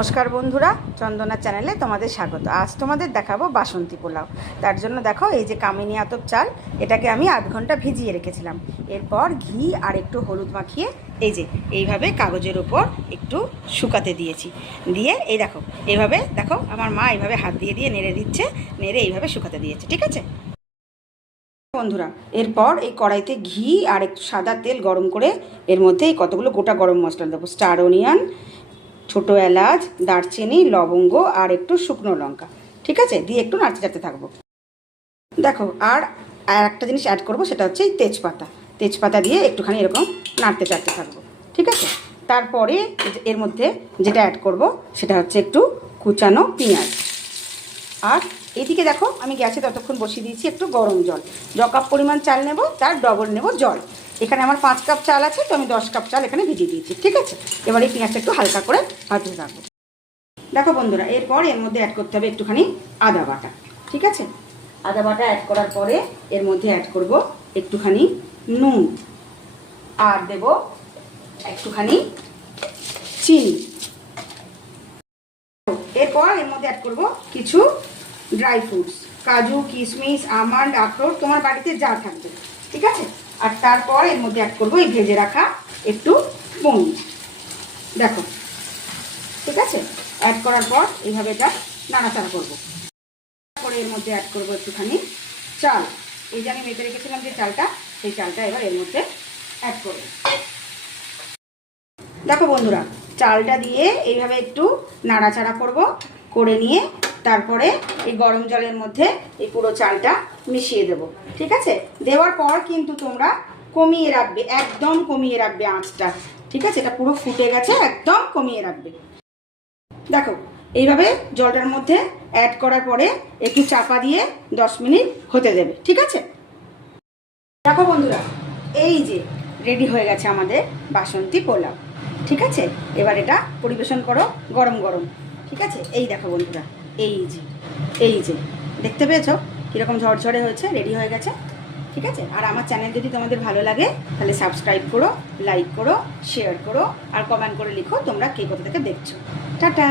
নমস্কার বন্ধুরা, চন্দনা চ্যানেলে তোমাদের স্বাগত। আজ তোমাদের দেখাবো বাসন্তী পোলাও। তার জন্য দেখো, এই যে কামিনী আতপ চাল, এটাকে আমি আধ ঘন্টা ভিজিয়ে রেখেছিলাম। এরপর ঘি আর একটু হলুদ মাখিয়ে এই যে এইভাবে কাগজের ওপর একটু শুকাতে দিয়েছি। দিয়ে এই দেখো, এইভাবে দেখো আমার মা এইভাবে হাত দিয়ে দিয়ে নেড়ে দিচ্ছে, নেড়ে এইভাবে শুকাতে দিয়েছে। ঠিক আছে বন্ধুরা, এরপর এই কড়াইতে ঘি আর একটু সাদা তেল গরম করে এর মধ্যে এই কতগুলো গোটা গরম মশলা দেবো। স্টার অনিয়ন, ছোটো এলাচ, দারচিনি, লবঙ্গ আর একটু শুকনো লঙ্কা। ঠিক আছে, দিয়ে একটু নাড়তে চাড়তে থাকবো। দেখো, আর একটা জিনিস অ্যাড করব, সেটা হচ্ছে এই তেজপাতা দিয়ে একটুখানি এরকম নাড়তে চাড়তে থাকবো। ঠিক আছে, তারপরে এর মধ্যে যেটা অ্যাড করব সেটা হচ্ছে একটু কুচানো পেঁয়াজ। আর এইদিকে দেখো, আমি গ্যাসে ততক্ষণ বসিয়ে দিয়েছি একটু গরম জল। য কাপ পরিমাণ চাল নেব তার ডবল নেব জল। এখানে আমার 5 কাপ চাল আছে, তো আমি 10 কাপ চাল এখানে ভিজিয়ে দিয়েছি। ঠিক আছে, এবার এই পেঁয়াজটা একটু হালকা করে ভাজতে থাকবো। দেখো বন্ধুরা, এরপর এর মধ্যে অ্যাড করতে হবে একটুখানি আদা বাটা। ঠিক আছে, আদা বাটা অ্যাড করার পরে এর মধ্যে অ্যাড করব একটুখানি নুন আর দেব একটুখানি চিনি। এরপর এর মধ্যে অ্যাড করব কিছু ড্রাই ফ্রুটস, কাজু, কিশমিশ, আমন্ড, আখরোট, তোমার বাড়িতে যা থাকবে। ঠিক আছে, আর তারপর এর মধ্যে অ্যাড করব এই ভেজে রাখা একটু পনির। দেখো, ঠিক আছে, অ্যাড করার পর এইভাবে এটা নাড়াচাড়া করবো। তারপরে এর মধ্যে অ্যাড করব একটুখানি চাল। এই যে আমি মেপে রেখেছিলাম যে চালটা, সেই চালটা এবার এর মধ্যে অ্যাড করব। দেখো বন্ধুরা, চালটা দিয়ে এইভাবে একটু নাড়াচাড়া করে নিয়ে তারপরে এই গরম জলের মধ্যে এই পুরো চালটা মিশিয়ে দেব। ঠিক আছে, দেওয়ার পর কিন্তু তোমরা কমিয়ে রাখবে, একদম কমিয়ে রাখবে আঁচটা। ঠিক আছে, এটা পুরো ফুটে গেছে, একদম কমিয়ে রাখবে। দেখো, এইভাবে জলটার মধ্যে অ্যাড করার পরে একটু চাপা দিয়ে 10 মিনিট হতে দেবে। ঠিক আছে, দেখো বন্ধুরা, এই যে রেডি হয়ে গেছে আমাদের বাসন্তী পোলাও। ঠিক আছে, এবার এটা পরিবেশন করো গরম গরম। ঠিক আছে, এই দেখো বন্ধুরা, এই যে দেখতে পেয়েছো কীরকম ঝরঝরে হয়েছে, রেডি হয়ে গেছে। ঠিক আছে, আর আমার চ্যানেল যদি তোমাদের ভালো লাগে তাহলে সাবস্ক্রাইব করো, লাইক করো, শেয়ার করো আর কমেন্ট করে লিখো তোমরা কে কোথা থেকে দেখছো। টাটা।